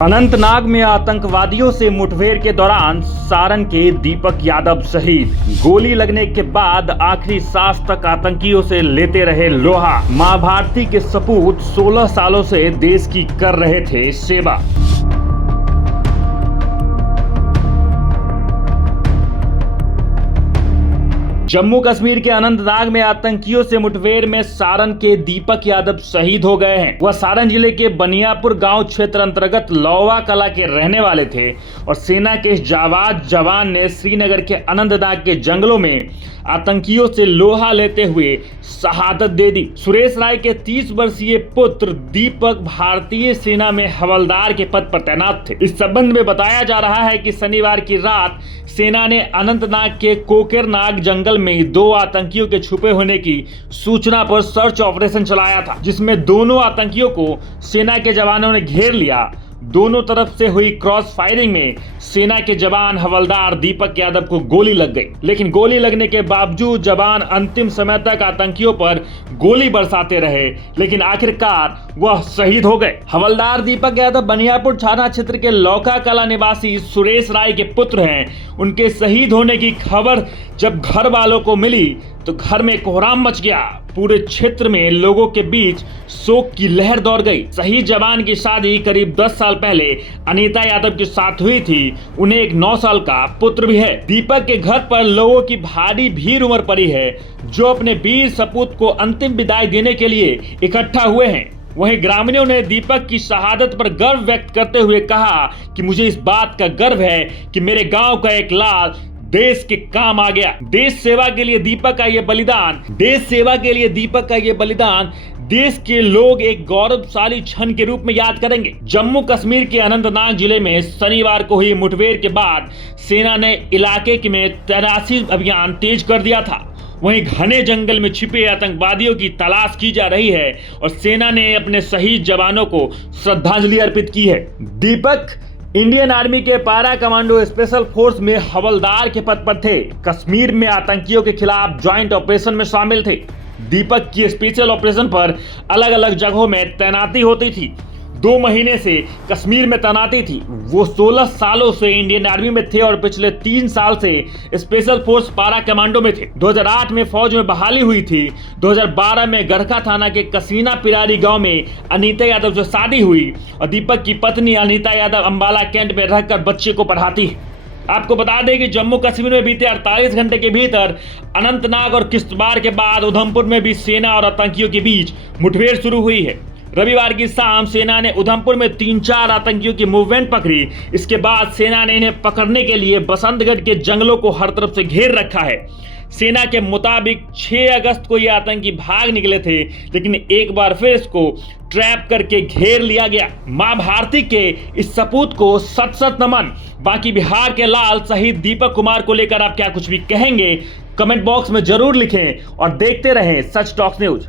अनंतनाग में आतंकवादियों से मुठभेड़ के दौरान सारण के दीपक यादव शहीद। गोली लगने के बाद आखिरी सांस तक आतंकियों से लेते रहे लोहा। मां भारती के सपूत 16 सालों से देश की कर रहे थे सेवा। जम्मू कश्मीर के अनंतनाग में आतंकियों से मुठभेड़ में सारण के दीपक यादव शहीद हो गए हैं। वह सारण जिले के बनियापुर गांव क्षेत्र अंतर्गत लौवा कला के रहने वाले थे और सेना के इस जाबाज जवान ने श्रीनगर के अनंतनाग के जंगलों में आतंकियों से लोहा लेते हुए शहादत दे दी। सुरेश राय के 30 वर्षीय पुत्र दीपक भारतीय सेना में हवलदार के पद पर तैनात थे। इस संबंध में बताया जा रहा है कि शनिवार की रात सेना ने अनंतनाग के कोकेरनाग जंगल में 2 आतंकियों के छुपे होने की सूचना पर सर्च ऑपरेशन चलाया था, जिसमें दोनों आतंकियों को सेना के जवानों ने घेर लिया। दोनों तरफ से हुई क्रॉस फायरिंग में सेना के जवान हवलदार दीपक यादव को गोली लग गई, लेकिन गोली लगने के बावजूद जवान अंतिम समय तक आतंकियों पर गोली बरसाते रहे, लेकिन आखिरकार वह शहीद हो गए। हवलदार दीपक यादव बनियापुर थाना क्षेत्र के लौका कला निवासी सुरेश राय के पुत्र हैं। उनके शहीद होने की खबर जब घर वालों को मिली तो घर में कोहराम मच गया। पूरे क्षेत्र में लोगों के बीच शोक की लहर दौड़ गई। शहीद जवान की शादी करीब 10 साल पहले अनीता यादव के साथ हुई थी। उन्हें एक 9 साल का पुत्र भी है। दीपक के घर पर लोगों की भारी भीड़ उमड़ पड़ी है, जो अपने वीर सपूत को अंतिम विदाई देने के लिए इकट्ठा हुए हैं। वहीं ग्रामीणों ने दीपक की शहादत पर गर्व व्यक्त करते हुए कहा कि मुझे इस बात का गर्व है कि मेरे गांव का एक लाल देश के काम आ गया। देश सेवा के लिए दीपक का ये बलिदान देश के लोग एक गौरवशाली क्षण के रूप में याद करेंगे। जम्मू कश्मीर के अनंतनाग जिले में शनिवार को हुई मुठभेड़ के बाद सेना ने इलाके में तलाशी अभियान तेज कर दिया था। वहीं घने जंगल में छिपे आतंकवादियों की तलाश की जा रही है और सेना ने अपने शहीद जवानों को श्रद्धांजलि अर्पित की है। दीपक इंडियन आर्मी के पारा कमांडो स्पेशल फोर्स में हवलदार के पद पर थे। कश्मीर में आतंकियों के खिलाफ ज्वाइंट ऑपरेशन में शामिल थे। दीपक की स्पेशल ऑपरेशन पर अलग अलग जगहों में तैनाती होती थी। 2 महीने से कश्मीर में तैनाती थी। वो 16 सालों से इंडियन आर्मी में थे और पिछले 3 साल से स्पेशल फोर्स पारा कमांडो में थे। 2008 में फौज में बहाली हुई थी। 2012 में गरखा थाना के कसीना पिरारी गांव में अनीता यादव से शादी हुई और दीपक की पत्नी अनीता यादव अंबाला कैंट में रहकर बच्चे को पढ़ाती है। आपको बता दें कि जम्मू कश्मीर में बीते 48 घंटे के भीतर अनंतनाग और किश्तवाड़ के बाद उधमपुर में भी सेना और आतंकियों के बीच मुठभेड़ शुरू हुई है। रविवार की शाम सेना ने उधमपुर में 3-4 आतंकियों की मूवमेंट पकड़ी। इसके बाद सेना ने इन्हें पकड़ने के लिए बसंतगढ़ के जंगलों को हर तरफ से घेर रखा है। सेना के मुताबिक 6 अगस्त को ये आतंकी भाग निकले थे, लेकिन एक बार फिर इसको ट्रैप करके घेर लिया गया। मां भारती के इस सपूत को सत नमन। बाकी बिहार के लाल शहीद दीपक कुमार को लेकर आप क्या कुछ भी कहेंगे, कमेंट बॉक्स में जरूर लिखें और देखते रहें सच टॉक्स न्यूज।